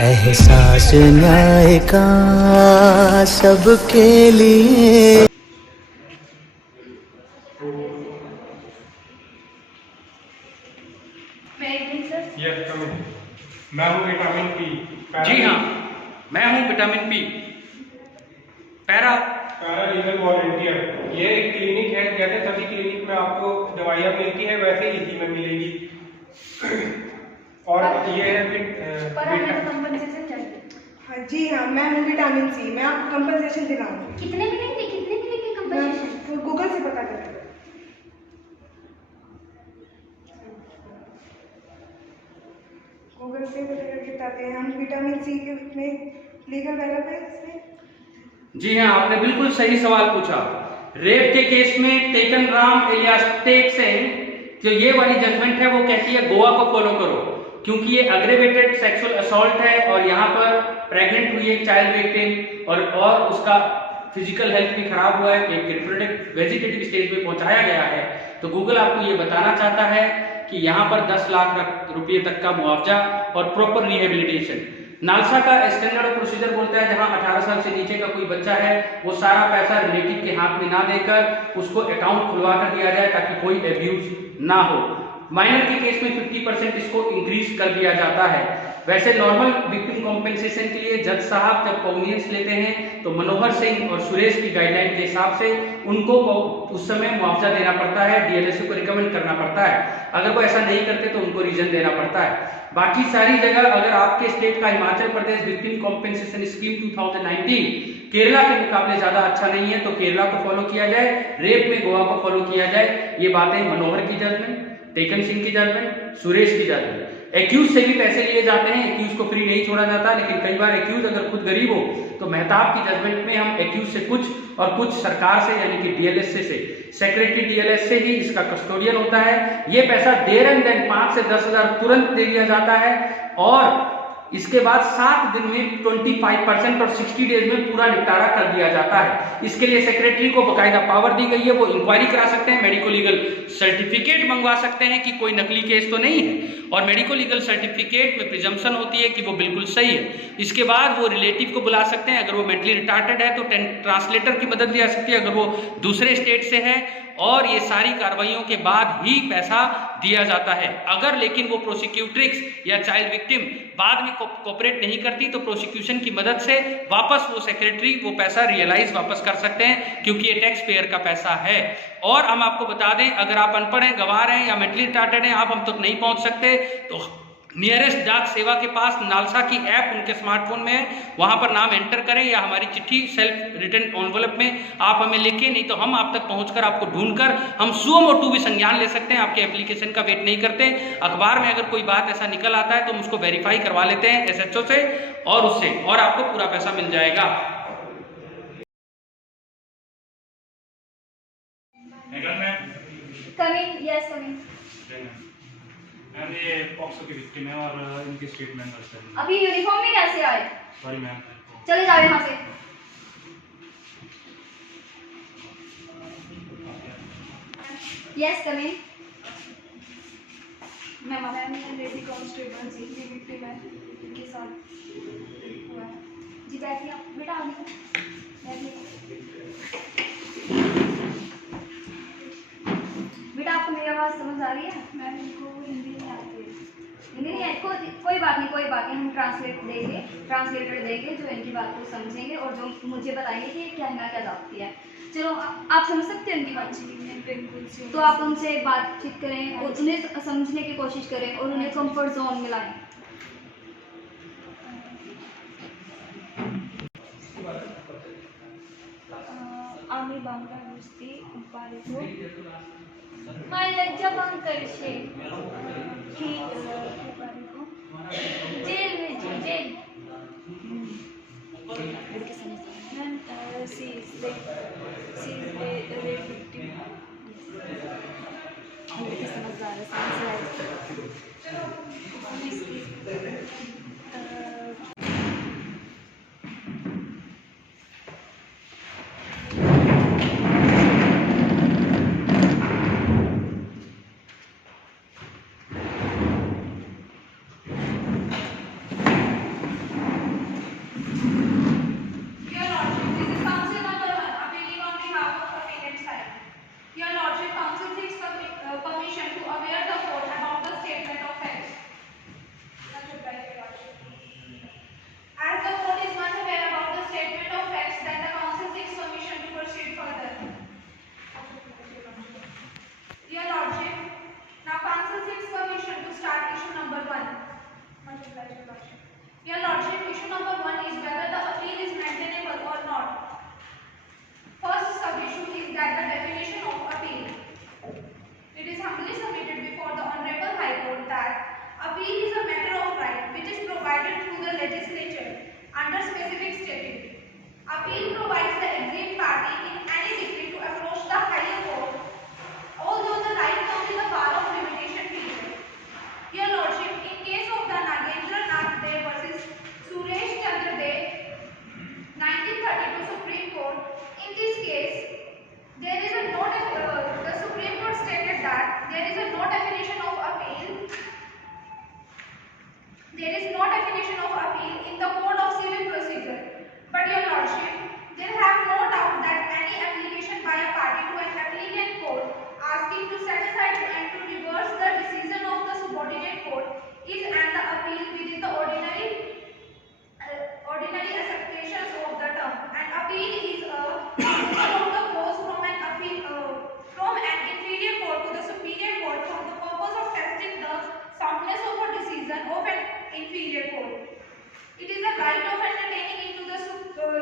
एहसास न्याय का सबके लिए। मैं हूँ विटामिन पी। जी हाँ, मैं हूँ vitamin P, para legal volunteer. ये एक क्लिनिक है, जैसे सभी क्लिनिक में आपको दवाइयाँ मिलती है वैसे ही इसी में मिलेगी। और ये है कंपनसेशन चाहिए। हाँ जी हाँ, मैं हूँ विटामिन सी, मैं आपको कंपनसेशन दिलाऊंगी। कितने मिलेंगे कंपनसेशन? गूगल से पता करें। गूगल से पता करके बताते हैं हम विटामिन सी के में लीगल बेनिफिट्स में। जी हाँ, आपने बिल्कुल सही सवाल पूछा। रेप के केस में टेकन राम इलियास टेक सेन, जो ये वाली जजमेंट है वो कहती है गोवा को फॉलो करो, क्योंकि ये अग्रेवेटेड सेक्सुअल असॉल्ट है और यहाँ पर प्रेग्नेंट हुई एक चाइल्ड विक्टिम और उसका फिजिकल हेल्थ भी खराब हुआ है, एक रिप्रोडक्टिव वेजिटेटिव स्टेज में पहुंचाया गया है। तो गूगल आपको ये बताना चाहता है कि यहाँ पर 10 लाख रुपए तक का मुआवजा और प्रॉपर रिहेबिलिटेशन। नालसा का स्टैंडर्ड ऑफ प्रोसीजर बोलता है जहां 18 साल से नीचे का कोई बच्चा है वो सारा पैसा रिलेटिव के हाथ में ना देकर उसको अकाउंट खुलवा कर दिया जाए ताकि कोई एब्यूज ना हो। माइनर के केस में 50% इसको इंक्रीज कर दिया जाता है। वैसे नॉर्मल विक्टिम कॉम्पेंसेशन के लिए जज साहब जब कॉग्निजेंस लेते हैं तो मनोहर सिंह और सुरेश की गाइडलाइन के हिसाब से उनको उस समय मुआवजा देना पड़ता है, डीएलएसए को रिकमेंड करना पड़ता है। अगर वो ऐसा नहीं करते तो उनको रीजन देना पड़ता है। बाकी सारी जगह अगर आपके स्टेट का Himachal Pradesh victim compensation scheme 2019 Kerala के मुकाबले ज्यादा अच्छा नहीं है तो केरला को फॉलो किया जाए, रेप में गोवा को फॉलो किया जाए। ये बातें मनोहर की जजमेंट, टेकन सिंह की जजमेंट, सुरेश की जजमेंट। एक्यूज से भी पैसे लिए जाते हैं, एक्यूज को फ्री नहीं छोड़ा जाता, लेकिन कई बार एक्यूज अगर खुद गरीब हो तो मेहताब की जजमेंट में हम एक्यूज से कुछ और कुछ सरकार से यानी कि डीएलएसए से, सेक्रेटरी डीएलएसए ही इसका कस्टोडियन होता है। ये पैसा देर एंड देन 5 से 10 हजार तुरंत दे दिया जाता है और इसके बाद 7 दिन में 25% और 60 डेज में पूरा निपटारा कर दिया जाता है। इसके लिए सेक्रेटरी को बकायदा पावर दी गई है, वो इंक्वायरी करा सकते हैं, मेडिको लीगल सर्टिफिकेट मंगवा सकते हैं कि कोई नकली केस तो नहीं है, और मेडिको लीगल सर्टिफिकेट में प्रिजम्पशन होती है कि वो बिल्कुल सही है। इसके बाद वो रिलेटिव को बुला सकते हैं, अगर वो मेंटली रिटार्टेड है तो ट्रांसलेटर की मदद ली जा सकती है, अगर वो दूसरे स्टेट से है, और ये सारी कार्रवाइयों के बाद ही पैसा दिया जाता है। अगर लेकिन वो प्रोसिक्यूट्रिक्स या चाइल्ड विक्टिम बाद में कोऑपरेट नहीं करती तो प्रोसिक्यूशन की मदद से वापस वो सेक्रेटरी वो पैसा रियलाइज वापस कर सकते हैं, क्योंकि ये टैक्स पेयर का पैसा है। और हम आपको बता दें, अगर आप अनपढ़ हैं, गंवार हैं या मेंटली रिटार्टेड हैं, आप हम तक नहीं पहुंच सकते तो नियरेस्ट डाक सेवा के पास नालसा की ऐप उनके स्मार्टफोन में है, वहां पर नाम एंटर करें या हमारी चिट्ठी सेल्फ रिटर्न एनवेलप में आप हमें लिखें, नहीं तो हम आप तक पहुंचकर आपको ढूंढकर हम सुओ मोटू भी संज्ञान ले सकते हैं। आपके एप्लीकेशन का वेट नहीं करते। अखबार में अगर कोई बात ऐसा निकल आता है तो हम उसको वेरीफाई करवा लेते हैं एसएचओ से और उससे, और आपको पूरा पैसा मिल जाएगा। ये पॉक्सो की विक्टिम है और इनके स्टेट मेंबर्स हैं। अभी यूनिफॉर्म में कैसे आए? सॉरी मैम, चले जाओ यहाँ से। यस कम इन। मैं मैम लेडी कांस्टेबल जी की विक्टिम है, इनके साथ हुआ है। जी बैठिए आप, बेटा बैठिए। बेटा आपको मेरी आवाज़ समझ आ रही है? मैम इनको हिंदी नहीं आती है। हिंदी नहीं आती, कोई बात नहीं, हम ट्रांसलेटर देंगे जो इनकी बात को समझेंगे और जो मुझे बताएंगे कि ये कहना क्या चाहती है। चलो आप समझ सकते हैं उनकी बात? बिल्कुल। तो आप उनसे बातचीत करें और उन्हें समझने की कोशिश करें और उन्हें कंफर्ट जोन में लाएं। আমি বাংলা বুঝতে পারব। মাই লজ্জা ভঙ্গ করছে। কি পারব? जेल में jail. Ma'am she is a rape victim. समझदार Lordship, issue number 1 is whether the appeal is maintainable or not. First sub-issue is that the definition of appeal. It is humbly submitted before the Honorable High Court that appeal is a matter of right which is provided through the legislature under specific statute. Appeal provides the aggrieved party in any decree to approach the higher court, although the right comes with a bar of limitation period. Your Lordship, in case of the Nagendra Nath De versus Suresh Chandra De, 1932 Supreme Court, in this case, there is a the Supreme Court stated that there is a no definition of appeal. There is no definition of appeal in the Code of Civil Procedure. But Your Lordship, there have no doubt that any application by a party to an applicant court asking to set aside and to reverse the decision of the subordinate court is an appeal within the ordinary acceptations of the term. An appeal is a removal of the cause from an inferior court to the superior court for the purpose of testing the soundness of a decision of an inferior court. It is the right of entertaining into the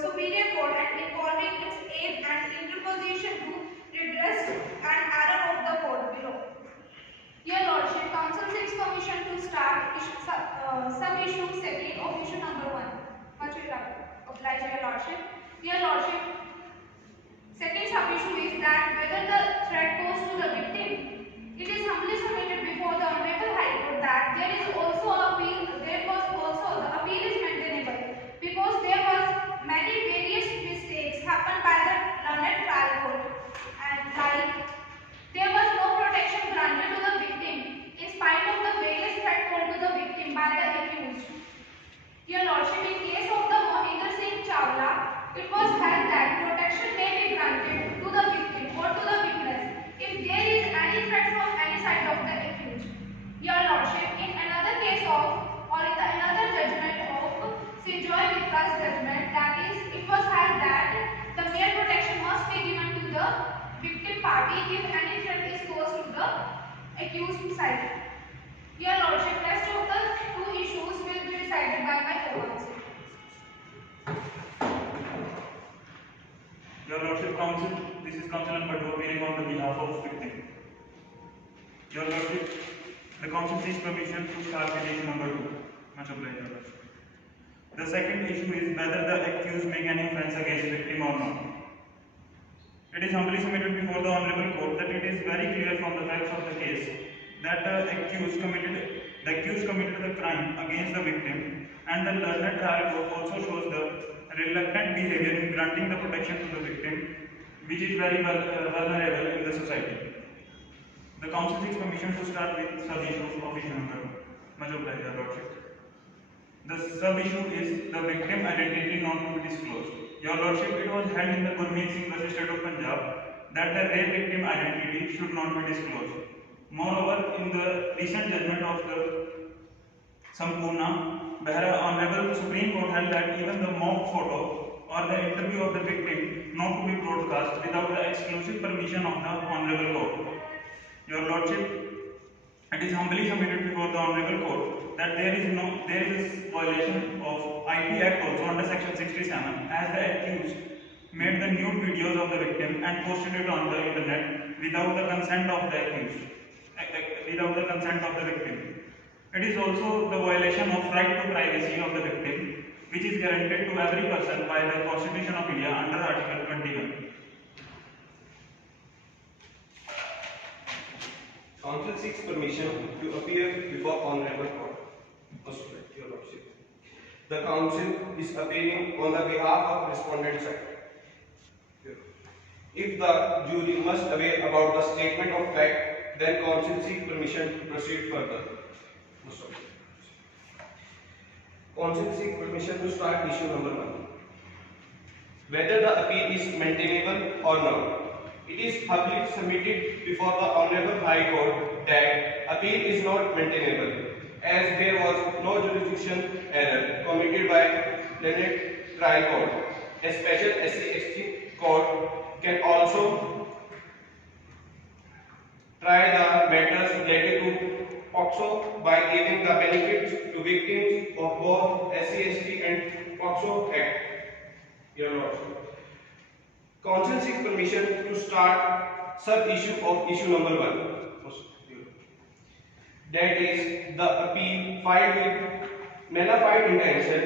superior court and involving its aid and interposition to redress an error of the court below. Your Lordship, Council seeks permission to start sub-issue second of issue number 1. Much obliged, Your Lordship. Your Lordship, second sub-issue is that whether the threat goes to the victim. It is humbly submitted before the Honorable High Court that there was also the appeal is maintainable because there was many various mistakes happened by the learned trial court, and like there was no protection granted to the victim in spite of the various threat told to the victim by the accused. Your Lordship, in case of the Mohinder Singh Chawla, it was held that protection may be granted to the victim or to the witness if there is any threat from any side of the accused. Your Lordship, in another case of another judgment of Sinjoy Mitra's judgment, that is, it was held that the mere protection must be given to the victim party if any threat is caused to the accused side. Your Lordship, rest of the two issues will be decided by my co-counsel. Your Lordship, Counsel, this is Counsel Padua appearing on the behalf of victim. Your Lordship, the Counsel seeks permission to start with issue number 2. Much obliged, Your Lordship. The second issue is whether the accused make any offence against victim or not. It is humbly submitted before the Honorable Court that it is very clear from the facts of the case that the accused committed the crime against the victim, and the learned trial court also shows the reluctant behavior in granting the protection to the victim, which is very vulnerable in the society. The Council seeks permission to start with sub-issue of issue number 1. Much obliged, Your Lordship. The sub-issue is the victim identity not to be disclosed. Your Lordship, it was held in the Gurmeet Singh versus State of Punjab that the rape victim identity should not be disclosed. Moreover, in the recent judgment of the Sampurna Behra, Honorable Supreme Court held that even the mock photo or the interview of the victim not to be broadcast without the exclusive permission of the Honorable Court. Your Lordship, it is humbly submitted before the Honorable Court that there is violation of IT Act also under Section 67, as the accused made the nude videos of the victim and posted it on the internet without the consent of the accused, without the consent of the victim. It is also the violation of right to privacy of the victim, which is guaranteed to every person by the Constitution of India under Article 21. Counsel seeks permission to appear before Honorable Court. Your Lordship. The Council is appearing on the behalf of respondent side. If the jury must aware about the statement of fact, then Council seeks permission to proceed further. Council seeks permission to start issue number 1. Whether the appeal is maintainable or not. It is humbly submitted before the Honorable High Court that appeal is not maintainable, as there was no jurisdiction error committed by learned trial court. A special SC/ST court can also try the matters related to POCSO by giving the benefits to victims of both SC/ST and POCSO Act. Your Lordship. Council seeks permission to start sub-issue of issue number 1. That is the appeal filed with malified intention.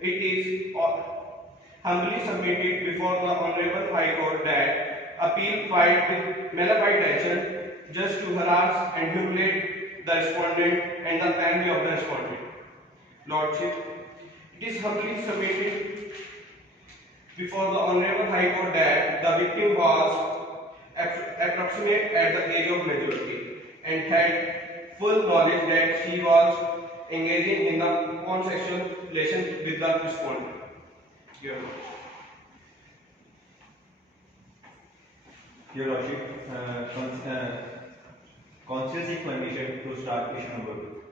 It is humbly submitted before the Honorable High Court that appeal filed with malified intention just to harass and humiliate the respondent and the family of the respondent. Lordship, it is humbly submitted before the Honorable High Court that the victim was approximate at the age of majority and had full knowledge that she was engaging in the consensual relation with the respondent. Your Lordship. Your Lordship, Council seeks permission to start issue number 2.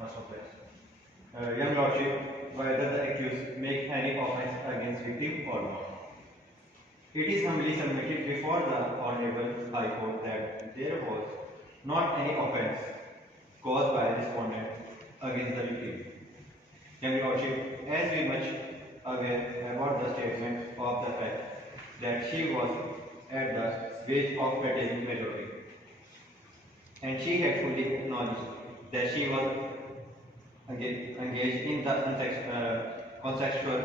Must apply. Your Lordship, whether the accused make any offence against victim or not. It is humbly submitted before the Honorable High Court that there was not any offence caused by respondent against the victim. Your Lordship, as we much aware about the statement of the fact that she was at the age of attaining majority, and she had fully acknowledged that she was engaged in the consensual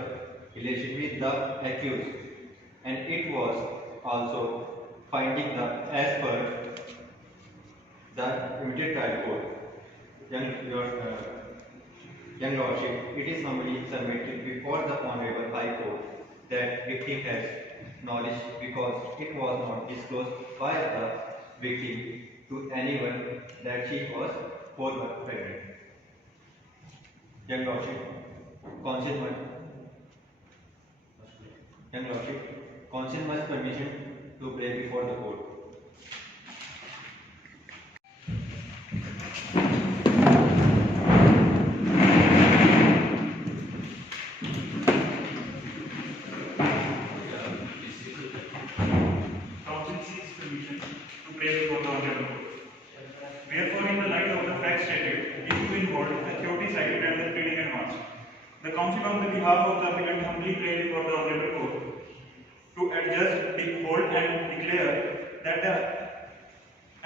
relation with the accused, and it was also finding the as per the immediate trial court. Young Lordship, it is humbly submitted before the Honorable High Court that victim has knowledge because it was not disclosed by the victim to anyone that she was 4 months pregnant. Young Lordship, Council must permission to play before the court. Council seeks permission to play before the Honorable Court. Therefore, in the light of the facts stated, issue involved, authority cited, and the pleading advanced, the Council on the behalf of the appellant humbly pray before the Honorable Court to adjust, hold, and declare that the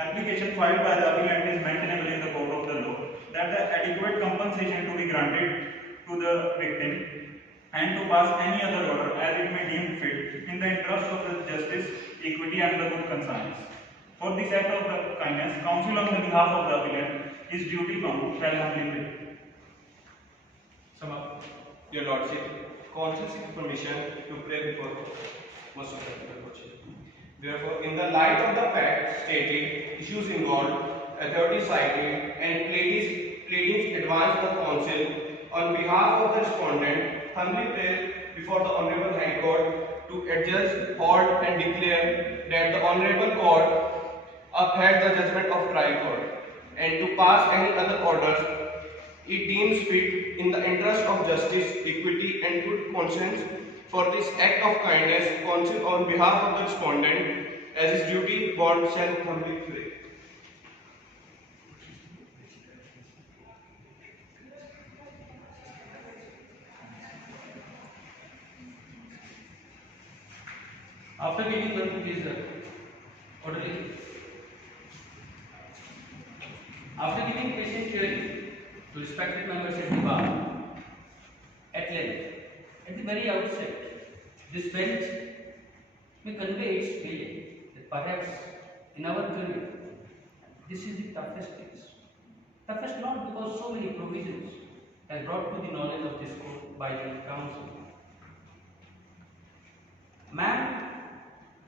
application filed by the appellant is maintainable in the court of the law, that the adequate compensation to be granted to the victim, and to pass any other order as it may deem fit in the interest of the justice, equity, and the good conscience. For this act of the kindness, Council on the behalf of the appellant is duty bound shall humbly pray. Sum up. Your Lordship, Council seeks permission to pray before most of the Lordship. Therefore, in the light of the facts stated, issues involved, authority cited, and pleadings advanced the Council on behalf of the respondent, humbly pray before the Honorable High Court to adjust, hold, and declare that the Honorable Court upheld the judgment of trial court, and to pass any other orders it deems fit in the interest of justice, equity, and good conscience. For this act of kindness, Council on behalf of the respondent, as his duty bound, shall humbly pray. After giving birth to his orderly, after giving patient hearing to respected members of the bar, at length, at the very outset, this bench may convey its feeling that perhaps in our career, this is the toughest case. Toughest not because so many provisions are brought to the knowledge of this court by the council. Ma'am,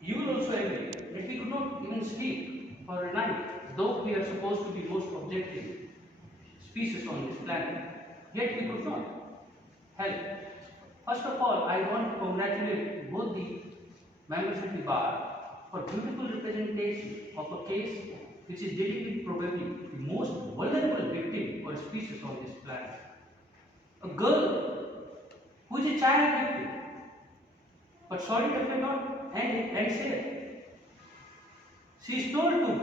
you will also agree that we could not even sleep for a night, though we are supposed to be most objective species on this planet, yet we could not help. First of all, I want to congratulate both the members of the bar for beautiful representation of a case which is dealing with probably the most vulnerable victim or species on this planet. A girl who is a child victim. But sorry that may not end here. She is told to be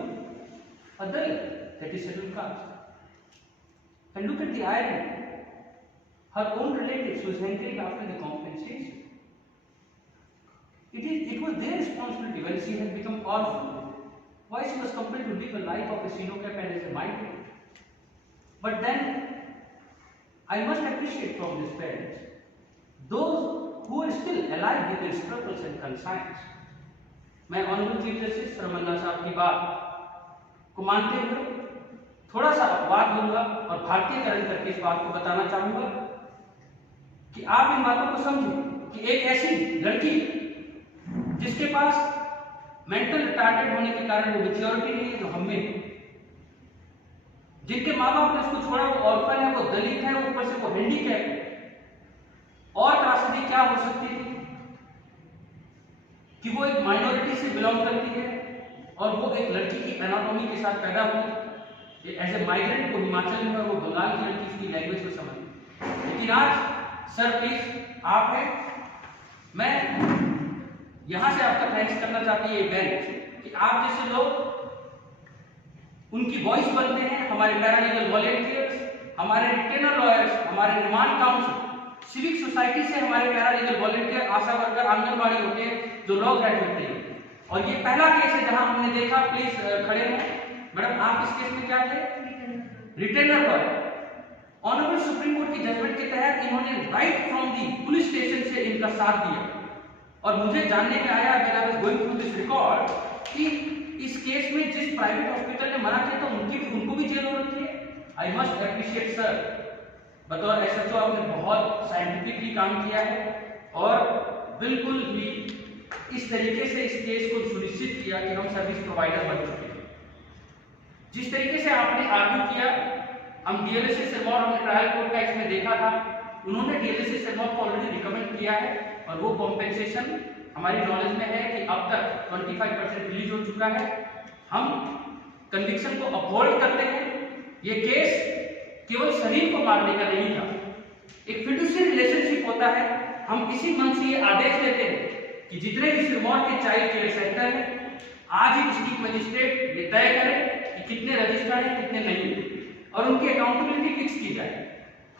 a Dalit, that is scheduled caste. And look at the irony. Her own relatives was hankering after the compensation. It was their responsibility when she had become orphan. Why she was compelled to live a life of a sinocap and as a migrant. But then, I must appreciate from these parents, those who are still alive with their struggles and concerns. मैं honourable chief justice Ramana साहब की बात को मानते हुए थोड़ा सा अपवाद लूंगा और भारतीयकरण करके इस बात को बताना चाहूंगा कि आप इन बातों को समझें कि एक ऐसी लड़की जिसके पास मेंटल रिटार्डेड होने के कारण वो मैच्योरिटी नहीं है जो हमें है, जिनके माँ बाप ने उसको छोड़ा, वो ऑर्फन है, वो दलित है, ऊपर से वो हैंडीकैप है, और त्रासदी क्या हो सकती थी कि वो एक माइनॉरिटी से बिलोंग करती है और वो एक लड़की की एनाटॉमी के साथ पैदा हुई एज ए माइग्रेंट को हिमाचल में, और वो बंगाल की लड़की उसकी लैंग्वेज को समझ। लेकिन आज सर प्लीज आप हैं, मैं यहां से आपका थैंक्स करना चाहती है बेंच कि आप जैसे लोग उनकी वॉइस बनते हैं, हमारे पैरालीगल वॉलंटियर्स, हमारे रिटेनर लॉयर्स, हमारे रिमांड काउंसिल, सिविक सोसाइटी से हमारे पैरालीगल वॉलंटियर, आशा वर्कर, आंगनबाड़ी होते हैं जो लोग बैठे हैं। और ये पहला केस है जहां हमने देखा, प्लीज खड़े हो मैडम, आप इस केस में क्या थे? Retainer lawyer. Honourable supreme court की जजमेंट के तहत इन्होंने right from the police station से इनका साथ दिया, और मुझे जानने में आया when I was going through this record कि इस केस में जिस प्राइवेट हॉस्पिटल ने मना किया था उनको भी जेल हो रखी है। आई मस्ट एप्रिशिएट सर, बतौर एसएचओ आपने बहुत साइंटिफिकली काम किया है और बिल्कुल भी इस तरीके से इस केस को सुनिश्चित किया कि हम सर्विस प्रोवाइडर बन चुके हैं। जिस तरीके से आपने आर्ग्यू किया, हम डीएलएसए सिरमौर, हमने ट्रायल कोर्ट का इसमें देखा था, उन्होंने डीएलएसए सिरमौर को ऑलरेडी रिकमेंड किया है और वो कॉम्पेंसेशन हमारी नॉलेज में है कि अब तक 25% रिलीज हो चुका है। हम कन्विक्शन को अपहोल्ड करते हैं। ये केस केवल शरीर को मारने का नहीं था, एक फिडुशियल रिलेशनशिप होता है। हम इसी मन से ये आदेश देते हैं कि जितने भी सिरमौर के चाइल्ड केयर सेंटर हैं, आज ही डिस्ट्रिक्ट मजिस्ट्रेट ये तय करें कि कितने रजिस्टर्ड हैं, कितने नहीं, और उनकी अकाउंटेबिलिटी फिक्स की जाए।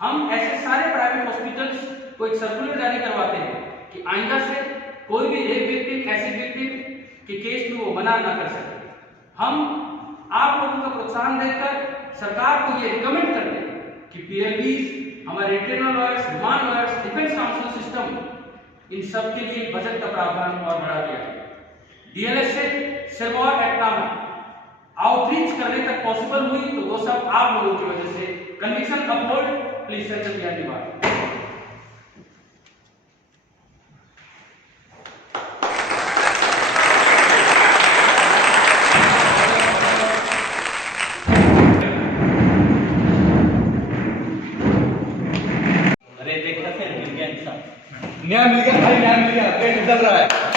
हम ऐसे सारे प्राइवेट हॉस्पिटल्स को एक सर्कुलर जारी करवाते हैं कि आइंदा से कोई भी रेप विक्टिम, एसिड विक्टिम के केस में वो मना ना कर सके। हम आप लोगों का प्रोत्साहन देकर सरकार को ये रिकमेंड करते हैं कि पीएलबीज, हमारे retainer lawyers, remand lawyers, defence counsel system, इन सब के लिए बजट का प्रावधान और बढ़ा दिया है। डीएलएसए सिरमौर एक्टा में आउटरीच करने तक पॉसिबल हुई तो वो सब आप लोगों की वजह से। Conviction uphold, please session Bihar की बात। न्याय मिल गया भाई, न्याय मिल गया, पेट निकल रहा है।